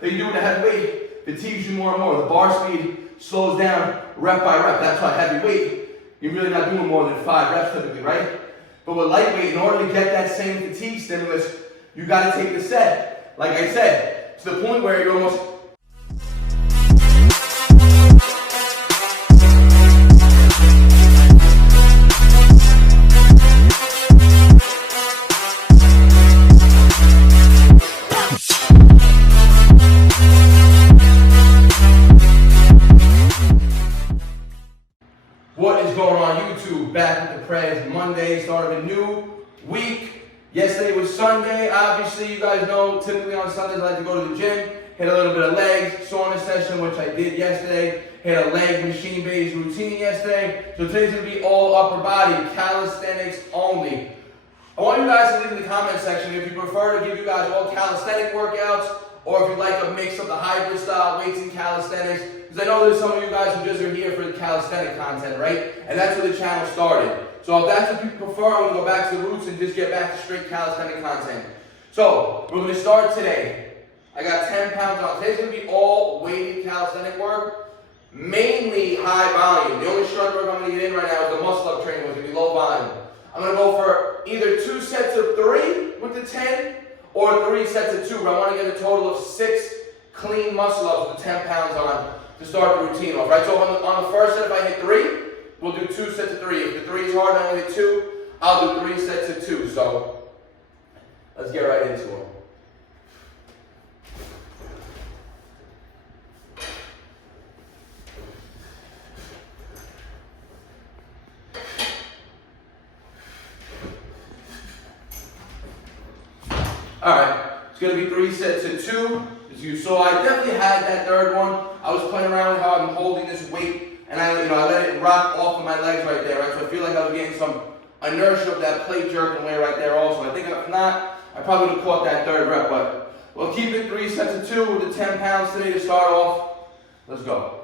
that you do with a heavy weight fatigues you more and more. The bar speed slows down rep by rep. That's why heavy weight, you're really not doing more than 5 reps typically, right? But with lightweight, in order to get that same fatigue stimulus, you got to take the set, like I said, to the point where you're almost... What is going on YouTube? Back with the Prez. Monday, start of a new week. Yesterday was Sunday. Obviously, you guys know, typically on Sundays I like to go to the gym, hit a little bit of legs, sauna session, which I did yesterday, hit a leg machine-based routine yesterday. So today's going to be all upper body, calisthenics only. I want you guys to leave in the comment section if you prefer to give you guys all calisthenic workouts, or if you like a mix of the hybrid style weights and calisthenics. Because I know there's some of you guys who just are here for the calisthenic content, right? And that's where the channel started. So if that's what you prefer, I'm going to go back to the roots and just get back to straight calisthenic content. So we're going to start today. I got 10 pounds on. Today's going to be all weighted calisthenic work, mainly high volume. The only strength work I'm going to get in right now is the muscle up training, which is going to be low volume. I'm going to go for either 2 sets of 3 with the 10 or 3 sets of 2, but I want to get a total of 6 clean muscle ups with 10 pounds on to start the routine off, right? So on the first set, if I hit 3, we'll do 2 sets of 3. If the 3 is hard and I only hit 2, I'll do 3 sets of 2. So let's get right into them. Alright, it's going to be 3 sets of 2. As you saw, I definitely had that third one. I was playing around with how I'm holding this weight, and I let it rock off of my legs right there, right? So I feel like I was getting some inertia of that plate jerking away right there also. I think if not, I probably would have caught that third rep, but we'll keep it 3 sets of 2 with the 10 pounds today to start off. Let's go.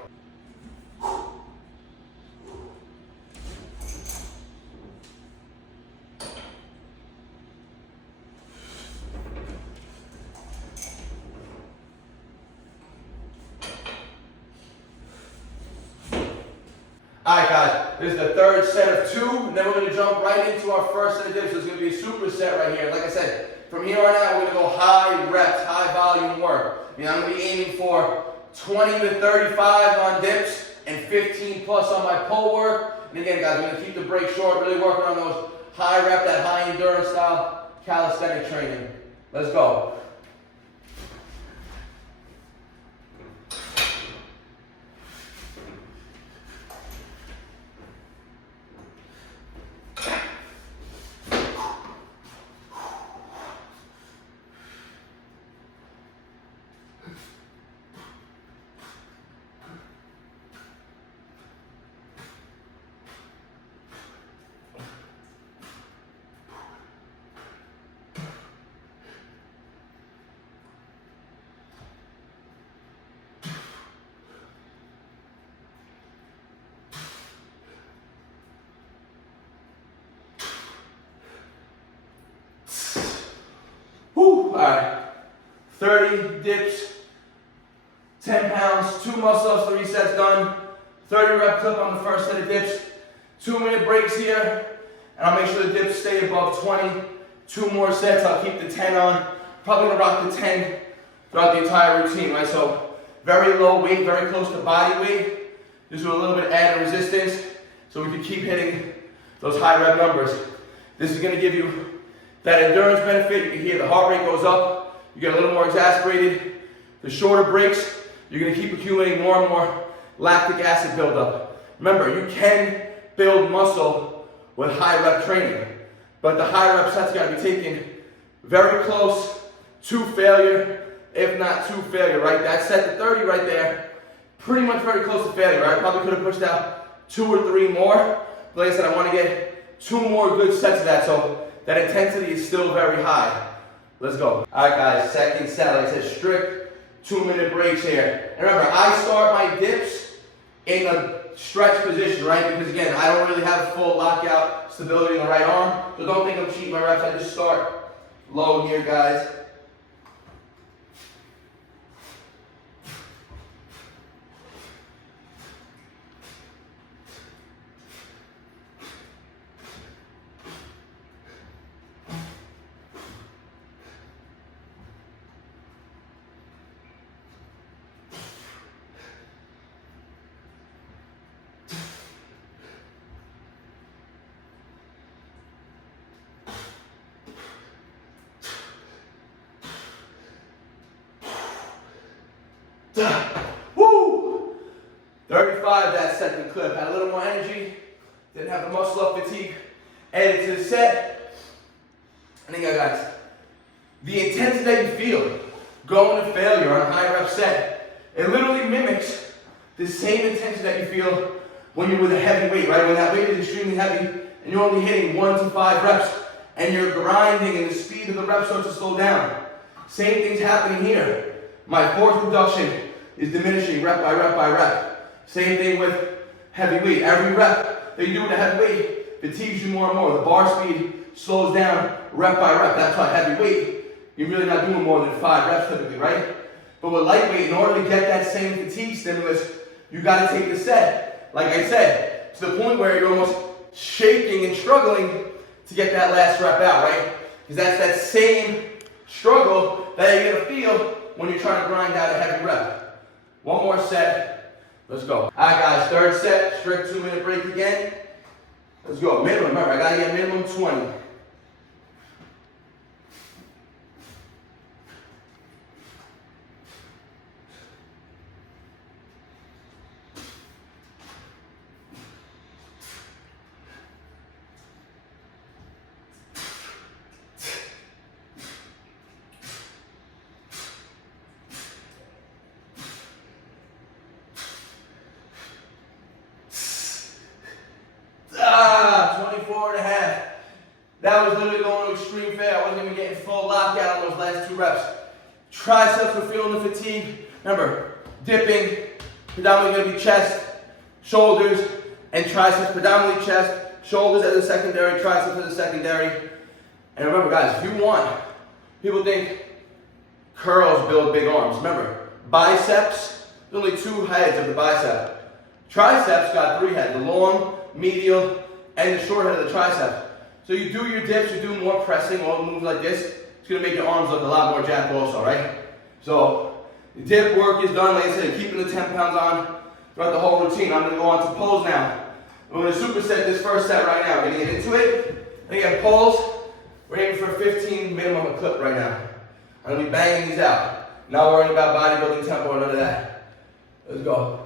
Alright guys, this is the third set of 2, and then we're going to jump right into our first set of dips. So it's going to be a superset right here. Like I said, from here on out, we're going to go high reps, high volume work. I'm going to be aiming for 20 to 35 on dips and 15 plus on my pull work. And again guys, we're going to keep the break short, really working on those high rep, that high endurance style calisthenic training. Let's go. Alright, 30 dips, 10 pounds, 2 muscle ups, 3 sets done, 30 rep clip on the first set of dips, 2-minute breaks here, and I'll make sure the dips stay above 20, 2 more sets, I'll keep the 10 on, probably gonna rock the 10 throughout the entire routine, right? So very low weight, very close to body weight, just with a little bit of added resistance, so we can keep hitting those high rep numbers. This is gonna give you that endurance benefit. You can hear the heart rate goes up, you get a little more exasperated. The shorter breaks, you're gonna keep accumulating more and more lactic acid buildup. Remember, you can build muscle with high rep training, but the high rep sets gotta be taken very close to failure, if not to failure, right? That set to 30 right there, pretty much very close to failure, right? Probably could have pushed out 2 or 3 more. But like I said, I wanna get 2 more good sets of that, so that intensity is still very high. Let's go. All right, guys, second set. Like I said, strict 2-minute breaks here. And remember, I start my dips in a stretch position, right? Because again, I don't really have full lockout stability in the right arm. So don't think I'm cheating my reps. I just start low here, guys. Woo! 35 that second clip. Had a little more energy. Didn't have the muscle up fatigue. Added to the set. And then guys, the intensity that you feel going to failure on a high rep set, it literally mimics the same intensity that you feel when you're with a heavy weight, right? When that weight is extremely heavy and you're only hitting 1 to 5 reps and you're grinding and the speed of the reps starts to slow down. Same thing's happening here. My force reduction is diminishing rep by rep by rep. Same thing with heavy weight. Every rep that you do with a heavy weight fatigues you more and more. The bar speed slows down rep by rep. That's why heavy weight, you're really not doing more than 5 reps typically, right? But with lightweight, in order to get that same fatigue stimulus, you got to take the set, like I said, to the point where you're almost shaking and struggling to get that last rep out, right? Because that's that same struggle that you're going to feel when you're trying to grind out a heavy rep. One more set. Let's go. All right, guys, third set, strict 2-minute break again. Let's go. Minimum, remember, I got to get minimum 20. That was literally going to extreme fail. I wasn't even getting full lockout on those last 2 reps. Triceps were feeling the fatigue. Remember, dipping, predominantly going to be chest, shoulders, and triceps. Predominantly chest, shoulders as a secondary, triceps as a secondary. And remember, guys, if you want, people think curls build big arms. Remember, biceps, there's only 2 heads of the bicep. Triceps got 3 heads, the long, medial, and the short head of the tricep. So you do your dips, you do more pressing, all moves like this, it's going to make your arms look a lot more jacked also, right? So the dip work is done, like I said, keeping the 10 pounds on throughout the whole routine. I'm going to go on to pulls now. We're going to superset this first set right now. We're going to get into it. Again, pulls, we're aiming for 15 minimum a clip right now. I'm going to be banging these out. Not worrying about bodybuilding tempo or none of that. Let's go.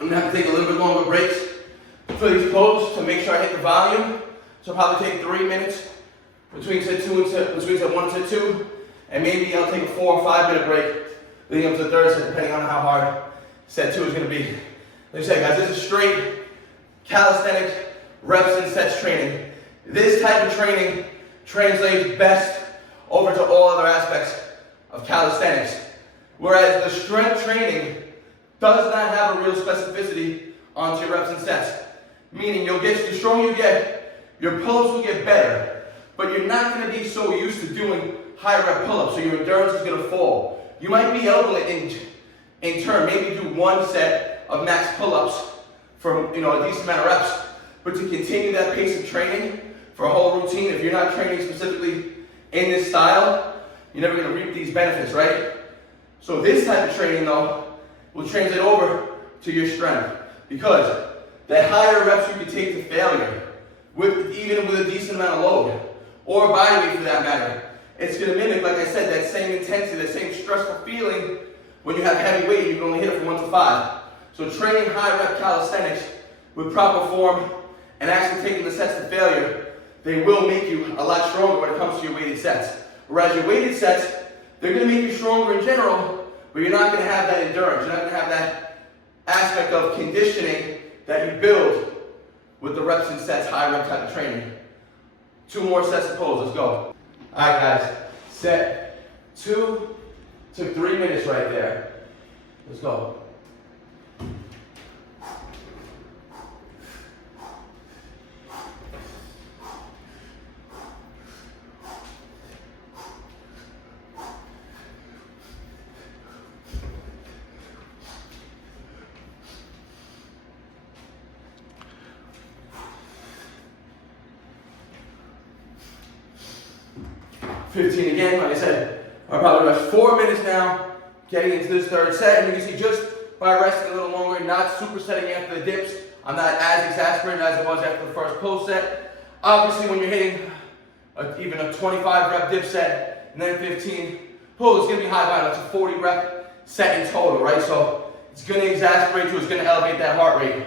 I'm going to have to take a little bit longer breaks for these pulls to make sure I hit the volume. So I'll probably take 3 minutes between set 1 and set 2. And maybe I'll take a 4 or 5 minute break leading up to the third set, depending on how hard set 2 is going to be. Like I said, guys, this is straight calisthenics reps and sets training. This type of training translates best over to all other aspects of calisthenics. Whereas the strength training does not have a real specificity onto your reps and sets. Meaning the stronger you get, your pull-ups will get better, but you're not going to be so used to doing high rep pull-ups, so your endurance is going to fall. You might be able to, in turn, maybe do 1 set of max pull-ups for a decent amount of reps, but to continue that pace of training for a whole routine, if you're not training specifically in this style, you're never going to reap these benefits, right? So this type of training, though, will translate over to your strength, because the higher reps you can take to failure, even with a decent amount of load, or body weight for that matter, it's going to mimic, like I said, that same intensity, that same stressful feeling when you have heavy weight, you can only hit it from 1 to 5. So training high rep calisthenics with proper form and actually taking the sets to failure, they will make you a lot stronger when it comes to your weighted sets. Whereas your weighted sets, they're going to make you stronger in general, but you're not going to have that endurance. You're not going to have that aspect of conditioning that you build with the reps and sets, high rep type of training. 2 more sets of pulls. Let's go. All right, guys. Set 2 took 3 minutes right there. Let's go. 15 again. Like I said, I'll probably rest 4 minutes now, getting into this third set. And you can see just by resting a little longer, not supersetting after the dips, I'm not as exasperated as I was after the first pull set. Obviously, when you're hitting even a 25 rep dip set and then 15 pull, it's going to be high volume. It's a 40 rep set in total, right? So it's going to exasperate you. It's going to elevate that heart rate.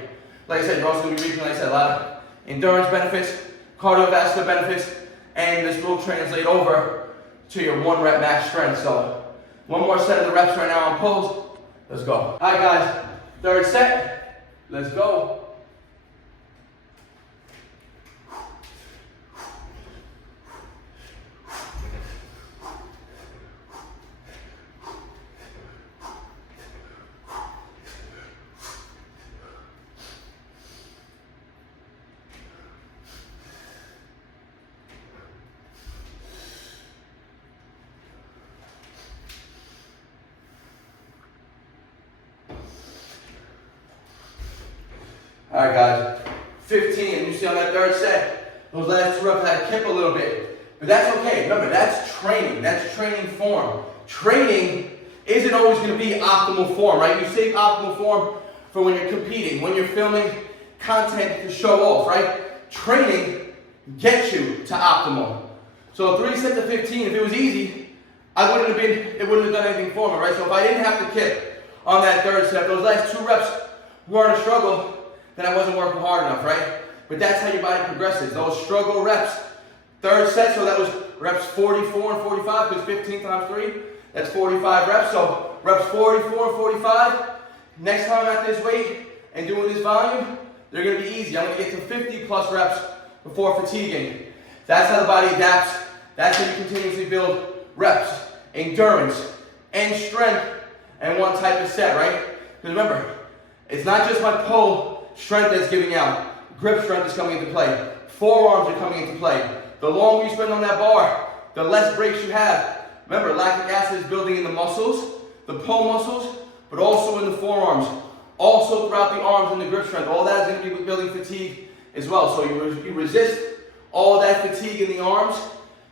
Like I said, you're also going to be reaching, like I said, a lot of endurance benefits, cardiovascular benefits, and this will translate over to your 1 rep max strength. So 1 more set of the reps right now on pulls. Let's go. All right, guys, third set. Let's go. All right, guys, 15, and you see on that third set, those last 2 reps had to kip a little bit, but that's okay. Remember, that's training form. Training isn't always going to be optimal form, right? You save optimal form for when you're competing, when you're filming content to show off, right? Training gets you to optimal. So 3 sets of 15, if it was easy, it wouldn't have done anything for me, right? So if I didn't have to kip on that third set, those last 2 reps weren't a struggle, then I wasn't working hard enough, right? But that's how your body progresses. Those struggle reps. Third set, so that was reps 44 and 45, because 15 times 3, that's 45 reps. So reps 44 and 45. Next time I'm at this weight and doing this volume, they're going to be easy. I'm going to get to 50 plus reps before fatiguing. That's how the body adapts. That's how you continuously build reps, endurance, and strength, and one type of set, right? Because remember, it's not just my pull strength that's giving out. Grip strength is coming into play. Forearms are coming into play. The longer you spend on that bar, the less breaks you have. Remember, lactic acid is building in the muscles, the pull muscles, but also in the forearms. Also throughout the arms and the grip strength. All that is going to be building fatigue as well. So you resist all that fatigue in the arms.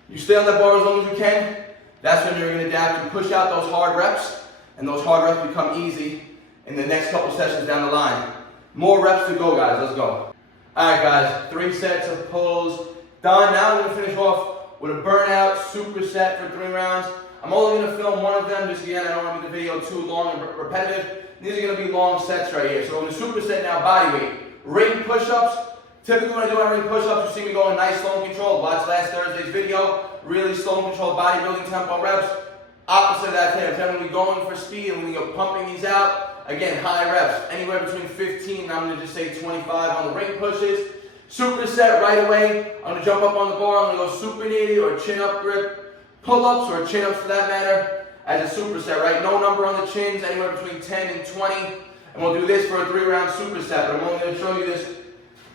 You stay on that bar as long as you can. That's when you're going to adapt. You push out those hard reps, and those hard reps become easy in the next couple sessions down the line. More reps to go, guys. Let's go. All right, guys. 3 sets of pulls done. Now we're going to finish off with a burnout superset for 3 rounds. I'm only going to film one of them just again. I don't want to make the video too long and repetitive. These are going to be long sets right here. So in the superset now, body weight. Ring push-ups. Typically when I do my ring push-ups, you see me going nice, slow and controlled. Watch last Thursday's video. Really slow and controlled bodybuilding tempo reps. Opposite of that here. I'm generally going for speed, and when you're pumping these out, again, high reps, anywhere between 15 and I'm going to just say 25 on the ring pushes. Superset right away. I'm going to jump up on the bar. I'm going to go supinated or chin up grip. Pull-ups or chin-ups for that matter as a superset, right? No number on the chins, anywhere between 10 and 20. And we'll do this for a 3-round superset. But I'm only going to show you this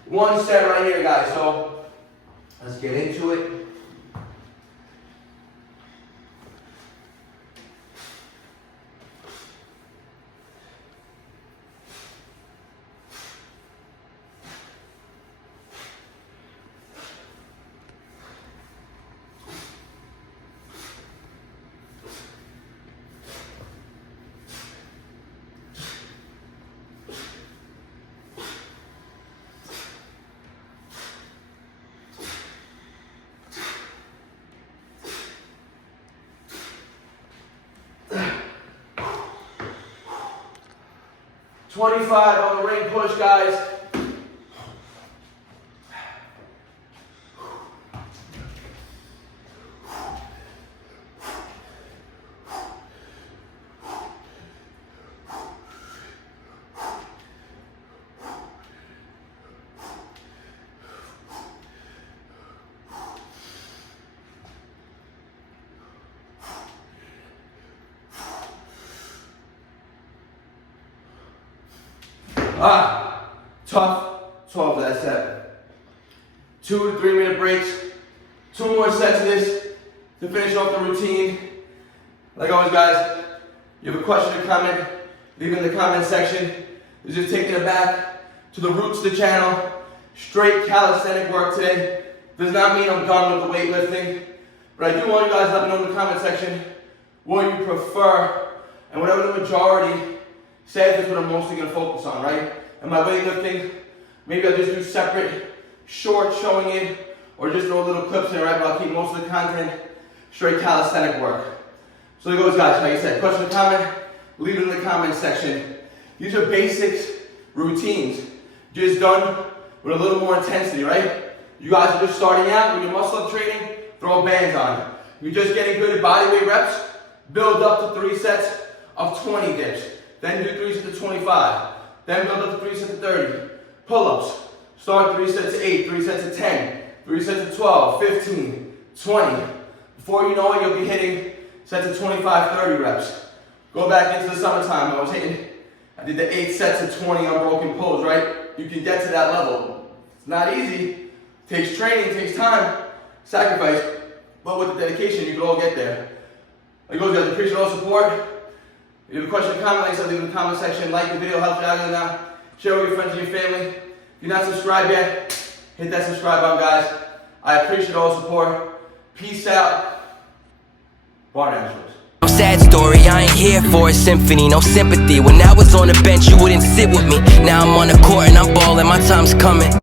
one set right here, guys. So let's get into it. $25 on the ring push, guys. Tough 12 to that set. 2 to 3 minute breaks. 2 more sets of this to finish off the routine. Like always, guys, you have a question or comment, leave it in the comment section. This is just taking it back to the roots of the channel. Straight calisthenic work today. Does not mean I'm done with the weightlifting. But I do want you guys to let me know in the comment section what you prefer, and whatever the majority says is what I'm mostly going to focus on, right? And my weightlifting, maybe I'll just do separate shorts showing it, or just throw little clips in, right? But I'll keep most of the content straight calisthenic work. So there goes, guys. Like I said, question or comment, leave it in the comment section. These are basics, routines, just done with a little more intensity, right? You guys are just starting out with your muscle up training, throw bands on. You're just getting good at body weight reps, build up to 3 sets of 20 dips. Then do 3 sets of 25. Then build up to 3 sets of 30. Pull-ups. Start 3 sets of 8, 3 sets of 10, 3 sets of 12, 15, 20. Before you know it, you'll be hitting sets of 25, 30 reps. Go back into the summertime. I did the 8 sets of 20 unbroken pulls, right? You can get to that level. It's not easy. Takes training, takes time, sacrifice, but with the dedication, you can all get there. Like goes, guys, appreciate all the support. If you have a question or comment, like I said, leave it in the comment section. Like the video, helps you out now. Share with your friends and your family. If you're not subscribed yet, hit that subscribe button, guys. I appreciate all the support. Peace out. Barnaturals. No sad story, I ain't here for a symphony, no sympathy. When I was on the bench, you wouldn't sit with me. Now I'm on the court and I'm balling, my time's coming.